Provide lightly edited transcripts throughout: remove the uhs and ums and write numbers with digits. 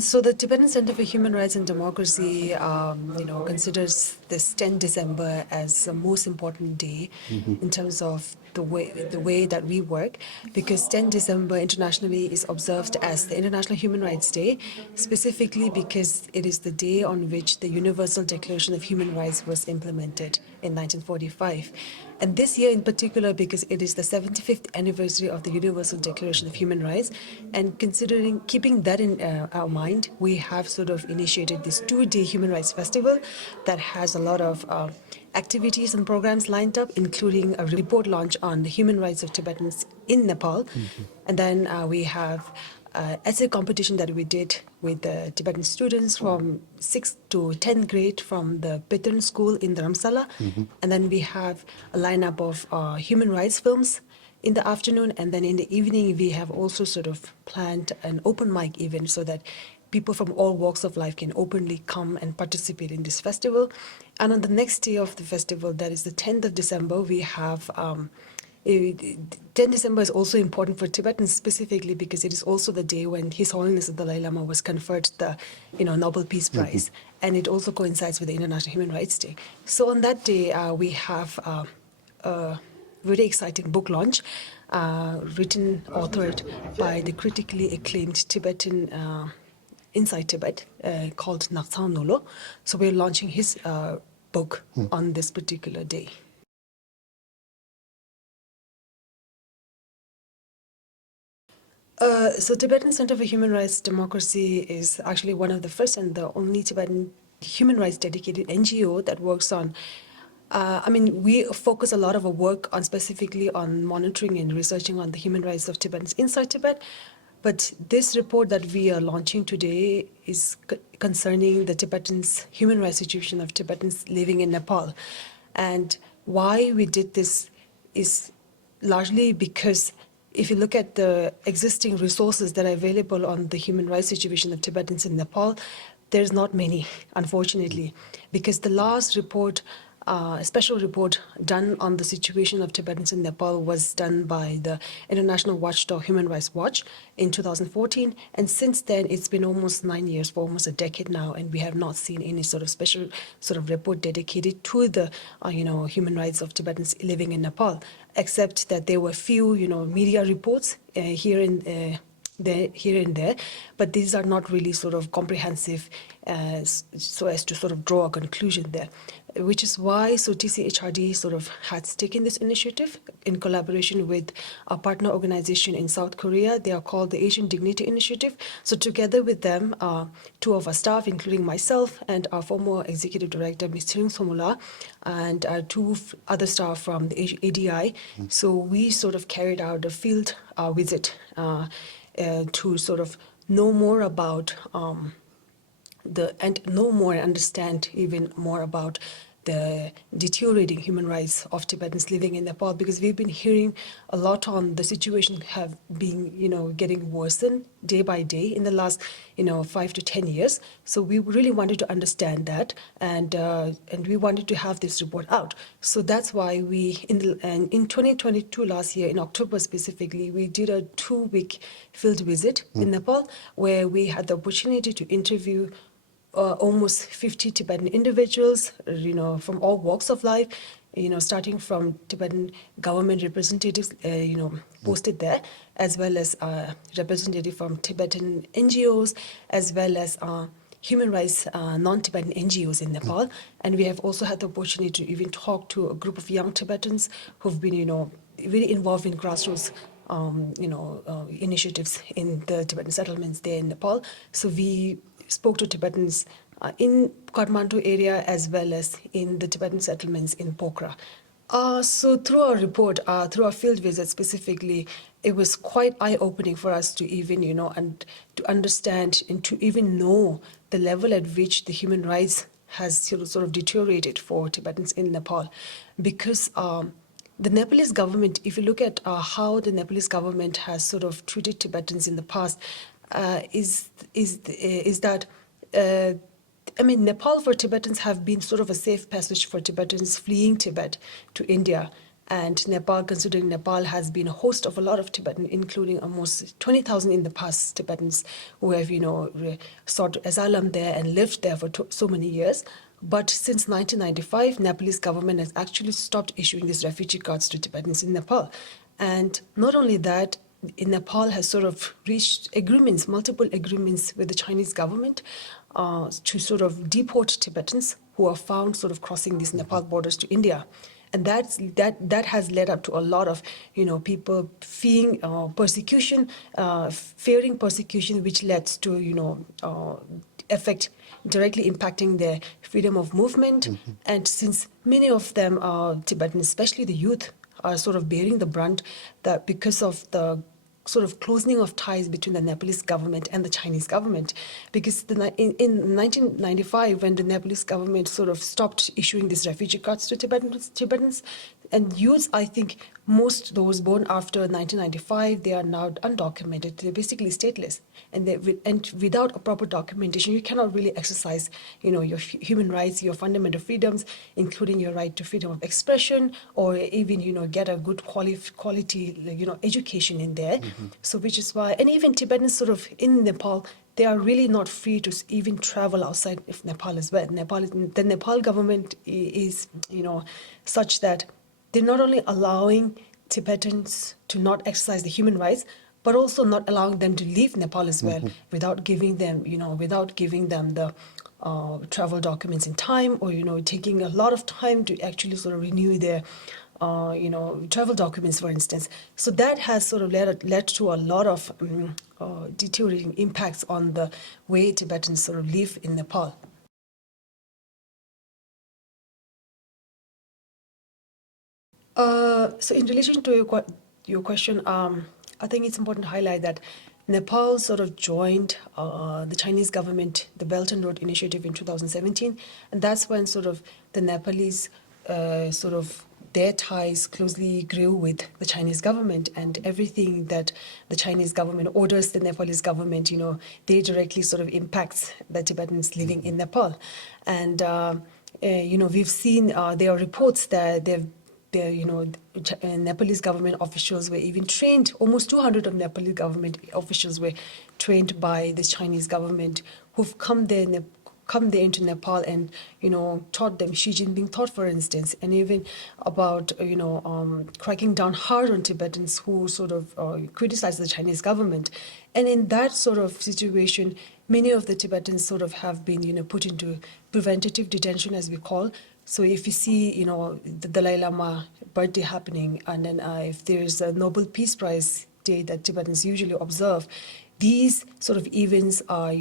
So the Tibetan Center for Human Rights and Democracy, considers this 10 December as the most important day in terms of the way that we work, because 10 December internationally is observed as the International Human Rights Day, specifically because it is the day on which the Universal Declaration of Human Rights was implemented in 1945. And this year in particular, because it is the 75th anniversary of the Universal Declaration of Human Rights, and keeping that in our mind, we have sort of initiated this 2-day Human Rights Festival that has a lot of activities and programs lined up, including a report launch on the human rights of Tibetans in Nepal. And then we have essay competition that we did with the Tibetan students from 6th to 10th grade from the Pitan school in Dharamsala. And then we have a lineup of human rights films in the afternoon. And then in the evening, we have also sort of planned an open mic event so that people from all walks of life can openly come and participate in this festival. And on the next day of the festival, that is the 10th of December, we have 10 December is also important for Tibetans specifically because it is also the day when His Holiness the Dalai Lama was conferred the Nobel Peace Prize, and it also coincides with the International Human Rights Day. So on that day, we have a very exciting book launch, authored by the critically acclaimed Tibetan inside Tibet called Naksam Nolo. So we're launching his book on this particular day. So Tibetan Center for Human Rights Democracy is actually one of the first and the only Tibetan human rights dedicated NGO that works on we focus a lot of our work on specifically on monitoring and researching on the human rights of Tibetans inside Tibet. But this report that we are launching today is concerning the Tibetans' human rights situation of Tibetans living in Nepal. And why we did this is largely because if you look at the existing resources that are available on the human rights situation of Tibetans in Nepal, there's not many, unfortunately, because the last report, a special report done on the situation of Tibetans in Nepal was done by the international watchdog Human Rights Watch in 2014. And since then, it's been almost 9 years, for almost a decade now, and we have not seen any sort of special sort of report dedicated to the human rights of Tibetans living in Nepal, except that there were few media reports here and there, but these are not really sort of comprehensive so as to sort of draw a conclusion there, which is why TCHRD sort of has taken this initiative in collaboration with a partner organization in South Korea. They are called the Asian Dignity Initiative. So together with them, two of our staff, including myself and our former executive director, Ms. Thiring Somula, and two other staff from the ADI. So we sort of carried out a field visit to sort of know more about understand even more about the deteriorating human rights of Tibetans living in Nepal, because we've been hearing a lot on the situation have been, getting worsened day by day in the last, 5 to 10 years. So we really wanted to understand that, and we wanted to have this report out. So that's why we, in 2022 last year, in October specifically, we did a 2-week field visit in Nepal, where we had the opportunity to interview almost 50 Tibetan individuals, from all walks of life, starting from Tibetan government representatives, posted there, as well as representative from Tibetan NGOs, as well as human rights non-Tibetan NGOs in Nepal. And we have also had the opportunity to even talk to a group of young Tibetans who've been, very involved in grassroots initiatives in the Tibetan settlements there in Nepal. So we spoke to Tibetans in Kathmandu area as well as in the Tibetan settlements in Pokhara. So through our report, through our field visit specifically, it was quite eye-opening for us to even, and to understand and to even know the level at which the human rights has sort of deteriorated for Tibetans in Nepal. Because the Nepalese government, if you look at how the Nepalese government has sort of treated Tibetans in the past, is that Nepal for Tibetans have been sort of a safe passage for Tibetans fleeing Tibet to India. And Nepal, considering Nepal has been a host of a lot of Tibetan, including almost 20,000 in the past Tibetans who have, sought asylum there and lived there for so many years. But since 1995, Nepalese government has actually stopped issuing these refugee cards to Tibetans in Nepal. And not only that, in Nepal has sort of reached agreements, multiple agreements with the Chinese government to sort of deport Tibetans who are found sort of crossing these Nepal borders to India. And that has led up to a lot of people fearing persecution, which leads to affect directly impacting their freedom of movement. And since many of them are Tibetan, especially the youth, are sort of bearing the brunt that because of the sort of closing of ties between the Nepalese government and the Chinese government. Because in 1995, when the Nepalese government sort of stopped issuing these refugee cards to Tibetans and youths, I think most those born after 1995, they are now undocumented. They're basically stateless. And without a proper documentation, you cannot really exercise, your human rights, your fundamental freedoms, including your right to freedom of expression, or even, get a good quality, education in there. So which is why, and even Tibetans sort of in Nepal, they are really not free to even travel outside of Nepal as well. The Nepal government is, such that they're not only allowing Tibetans to not exercise the human rights, but also not allowing them to leave Nepal as well without giving them, the travel documents in time, or, taking a lot of time to actually sort of renew their, travel documents, for instance. So that has sort of led to a lot of deteriorating impacts on the way Tibetans sort of live in Nepal. So in relation to your question, I think it's important to highlight that Nepal sort of joined the Chinese government, the Belt and Road Initiative in 2017, and that's when sort of the Nepalese their ties closely grew with the Chinese government, and everything that the Chinese government orders the Nepalese government, they directly sort of impacts the Tibetans living in Nepal. And, we've seen there are reports that Nepalese government officials were even trained. Almost 200 of Nepalese government officials were trained by the Chinese government, who've come there into Nepal and taught them. Xi Jinping taught, for instance, and even about cracking down hard on Tibetans who sort of criticize the Chinese government. And in that sort of situation, many of the Tibetans sort of have been put into preventative detention, as we call. So if you see, the Dalai Lama birthday happening, and then if there's a Nobel Peace Prize Day that Tibetans usually observe, these sort of events are,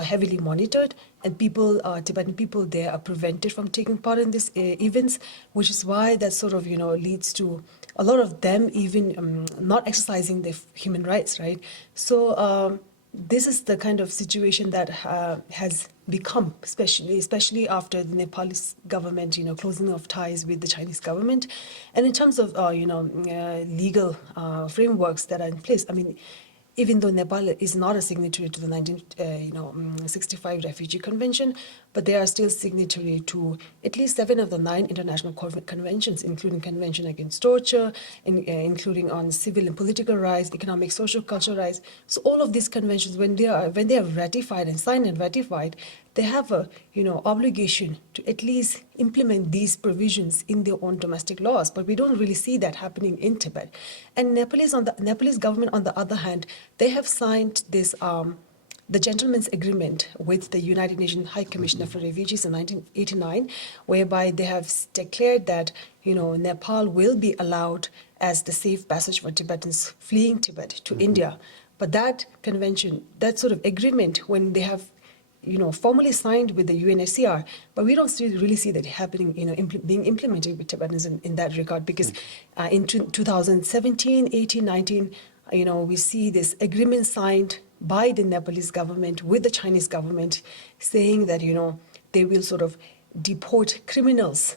heavily monitored, and Tibetan people there are prevented from taking part in these events, which is why that sort of, leads to a lot of them even not exercising their human rights, right? So this is the kind of situation that has become, especially after the Nepalese government, closing of ties with the Chinese government. And in terms of, legal frameworks that are in place, I mean, even though Nepal is not a signatory to the 1965 Refugee Convention, but they are still signatory to at least 7 of the 9 international conventions, including Convention Against Torture, including on civil and political rights, economic, social, cultural rights. So all of these conventions, when they are ratified and signed and ratified, they have a obligation to at least implement these provisions in their own domestic laws. But we don't really see that happening in Tibet. And Nepalese government, on the other hand, they have signed this the Gentleman's Agreement with the United Nations High Commissioner for Refugees in 1989, whereby they have declared that Nepal will be allowed as the safe passage for Tibetans fleeing Tibet to India. But that convention, that sort of agreement, when they have formally signed with the UNHCR, but we don't really see that happening, being implemented with Tibetans in that regard, because in 2017, 18, 19, we see this agreement signed by the Nepalese government with the Chinese government, saying that, they will sort of deport criminals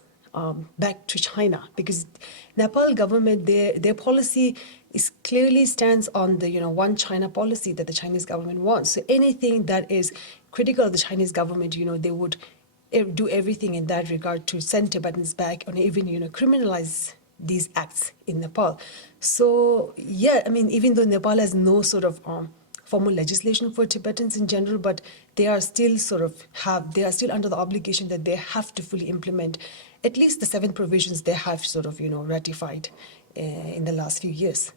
back to China, because Nepal government, their policy is clearly stands on the one China policy that the Chinese government wants. So anything that is critical of the Chinese government, they would do everything in that regard to send Tibetans back, and even criminalize these acts in Nepal. So yeah, I mean, even though Nepal has no sort of formal legislation for Tibetans in general, but they are still they are still under the obligation that they have to fully implement at least the 7 provisions they have ratified in the last few years.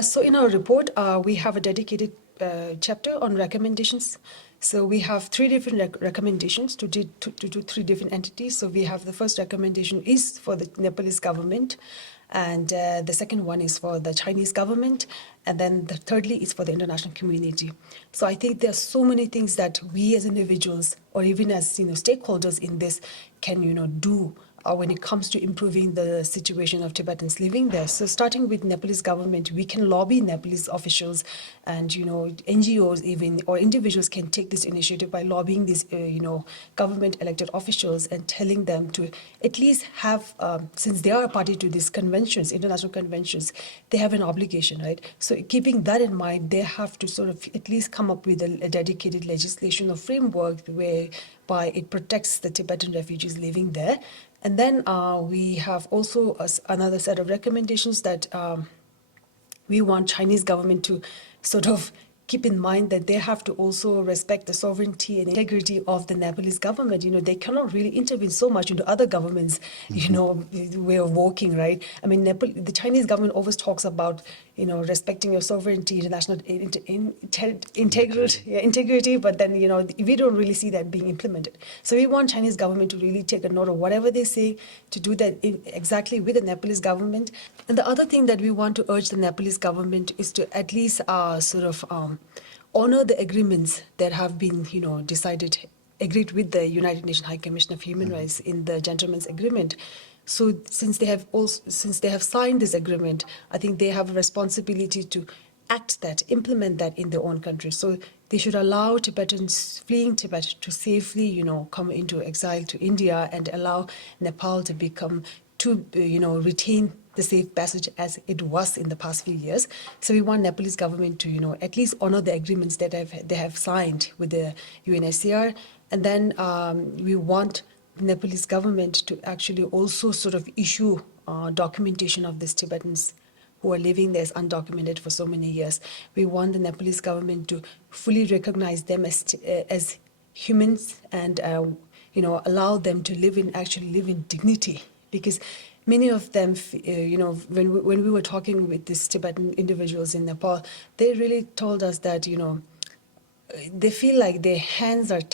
So in our report, we have a dedicated chapter on recommendations. So we have 3 different recommendations to do 3 different entities. So we have the first recommendation is for the Nepalese government, and the second one is for the Chinese government, and then the thirdly is for the international community. So I think there are so many things that we as individuals, or even as stakeholders in this, can do when it comes to improving the situation of Tibetans living there. So starting with Nepalese government, we can lobby Nepalese officials and, NGOs even, or individuals can take this initiative by lobbying these, government elected officials and telling them to at least have, since they are a party to these conventions, international conventions, they have an obligation, right? So keeping that in mind, they have to sort of at least come up with a dedicated legislation or framework whereby it protects the Tibetan refugees living there. And then we have also another set of recommendations that we want Chinese government to sort of keep in mind that they have to also respect the sovereignty and integrity of the Nepalese government. They cannot really intervene so much into other governments, way of working, right? I mean, the Chinese government always talks about, respecting your sovereignty, international integrity, but then, we don't really see that being implemented. So we want Chinese government to really take a note of whatever they say, to do that exactly with the Nepalese government. And the other thing that we want to urge the Nepalese government is to at least honor the agreements that have been, agreed with the United Nations High Commission of Human Rights in the Gentleman's Agreement. So since they have signed this agreement, I think they have a responsibility to implement that in their own country. So they should allow Tibetans fleeing Tibet to safely, come into exile to India, and allow Nepal to retain the safe passage as it was in the past few years. So we want Nepalese government to, at least honor the agreements that they have signed with the UNHCR. And then we want the Nepalese government to actually also sort of issue documentation of these Tibetans who are living there as undocumented for so many years. We want the Nepalese government to fully recognize them as humans, and allow them to actually live in dignity, because many of them, when we were talking with these Tibetan individuals in Nepal, they really told us that, they feel like their hands and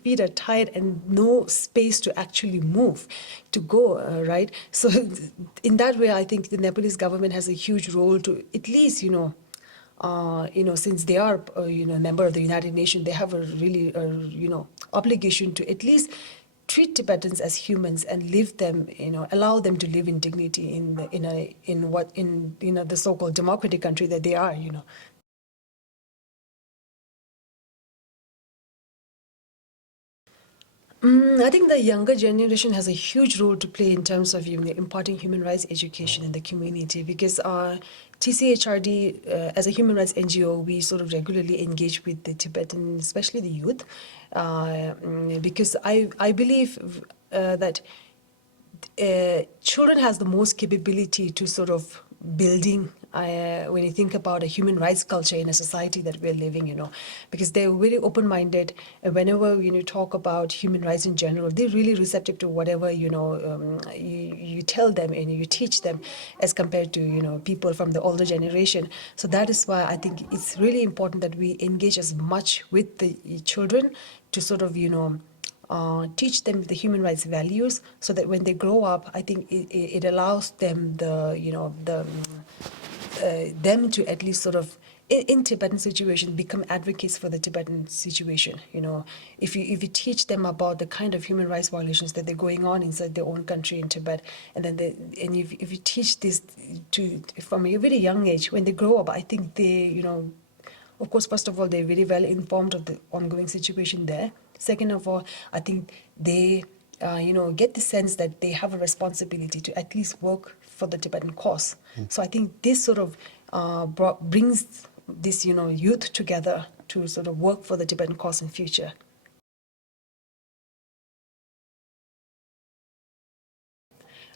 feet are tied, and no space to actually move, to go, right? So in that way, I think the Nepalese government has a huge role to at least, since they are, a member of the United Nations, they have a really, obligation to at least treat Tibetans as humans and allow them to live in dignity in the so-called democratic country that they are. I think the younger generation has a huge role to play in terms of imparting human rights education in the community, because TCHRD, as a human rights NGO, we sort of regularly engage with the Tibetan, especially the youth, because I believe that children has the most capability to sort of building, when you think about a human rights culture in a society that we're living, because they're very open-minded. And whenever you talk about human rights in general, they're really receptive to whatever you tell them and you teach them, as compared to people from the older generation. So that is why I think it's really important that we engage as much with the children to sort of teach them the human rights values, so that when they grow up, I think it allows them them to at least sort of, in Tibetan situation, become advocates for the Tibetan situation. If you teach them about the kind of human rights violations that they're going on inside their own country in Tibet, and then if you teach this from a very young age, when they grow up, I think they, of course, first of all, they're very well informed of the ongoing situation there. Second of all, I think they, get the sense that they have a responsibility to at least work for the Tibetan cause. So I think this sort of brings this, youth together to sort of work for the Tibetan cause in future.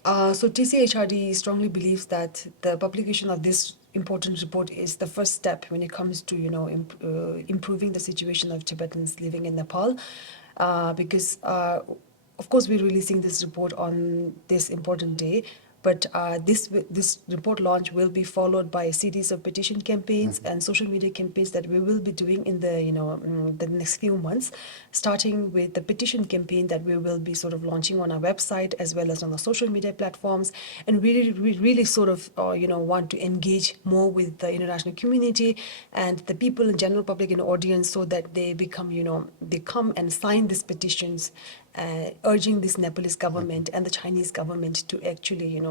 So TCHRD strongly believes that the publication of this important report is the first step when it comes to, improving the situation of Tibetans living in Nepal, because, of course, we're releasing this report on this important day. But this report launch will be followed by a series of petition campaigns and social media campaigns that we will be doing in the next few months, starting with the petition campaign that we will be sort of launching on our website as well as on the social media platforms. And we really sort of want to engage more with the international community and the people in general public and audience, so that they become they come and sign these petitions, urging this Nepalese government and the Chinese government to actually,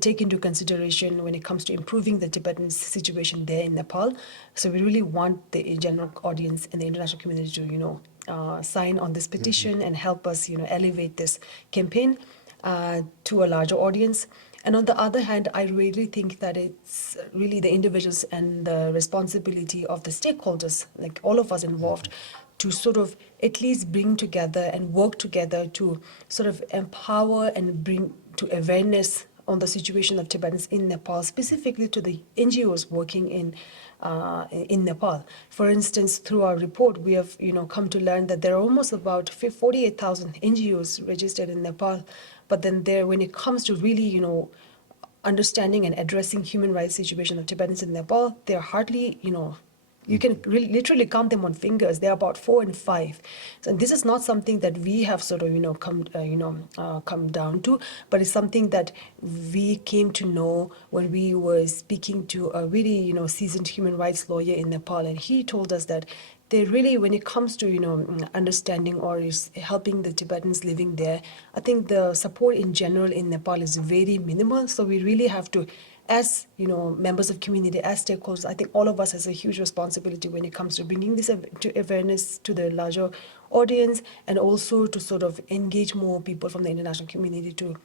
take into consideration when it comes to improving the Tibetan situation there in Nepal. So we really want the general audience and the international community to, sign on this petition and help us, elevate this campaign to a larger audience. And on the other hand, I really think that it's really the individuals and the responsibility of the stakeholders, like all of us involved, to sort of at least bring together and work together to sort of empower and bring to awareness on the situation of Tibetans in Nepal, specifically to the NGOs working in Nepal. For instance, through our report, we have come to learn that there are almost about 48,000 NGOs registered in Nepal, but then when it comes to really understanding and addressing human rights situation of Tibetans in Nepal, they're hardly you can really, literally count them on fingers. They're about 4 and 5. So this is not something that we have sort of come down to, but it's something that we came to know when we were speaking to a really seasoned human rights lawyer in Nepal, and he told us that they really, when it comes to understanding or is helping the Tibetans living there, I think the support in general in Nepal is very minimal. So we really have to, as members of community, as stakeholders, I think all of us has a huge responsibility when it comes to bringing this to awareness to the larger audience, and also to sort of engage more people from the international community to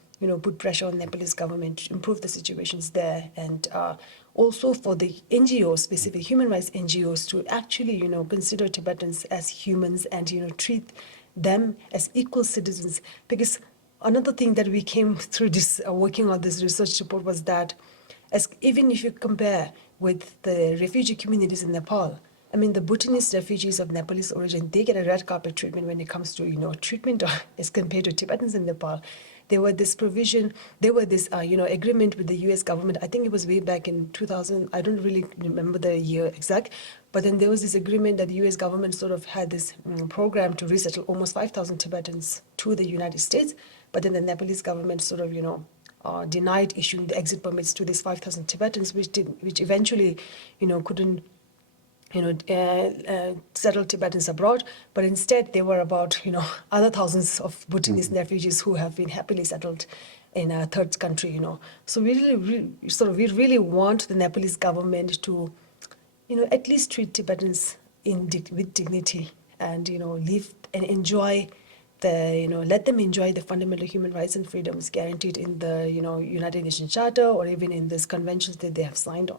put pressure on Nepalese government to improve the situations there, and also for the NGOs, specific human rights NGOs, to actually consider Tibetans as humans and treat them as equal citizens. Because another thing that we came through this working on this research report was that, even if you compare with the refugee communities in Nepal, I mean, the Bhutanese refugees of Nepalese origin, they get a red carpet treatment when it comes to, treatment as compared to Tibetans in Nepal. There were this provision, there were this, agreement with the US government. I think it was way back in 2000. I don't really remember the year exact, but then there was this agreement that the US government sort of had this program to resettle almost 5,000 Tibetans to the United States. But then the Nepalese government sort of, denied issuing the exit permits to these 5,000 Tibetans, which eventually, couldn't settle Tibetans abroad, but instead there were about other thousands of Bhutanese refugees who have been happily settled in a third country. So we really want the Nepalese government to at least treat Tibetans with dignity, and live and enjoy let them enjoy the fundamental human rights and freedoms guaranteed in the United Nations Charter, or even in these conventions that they have signed on.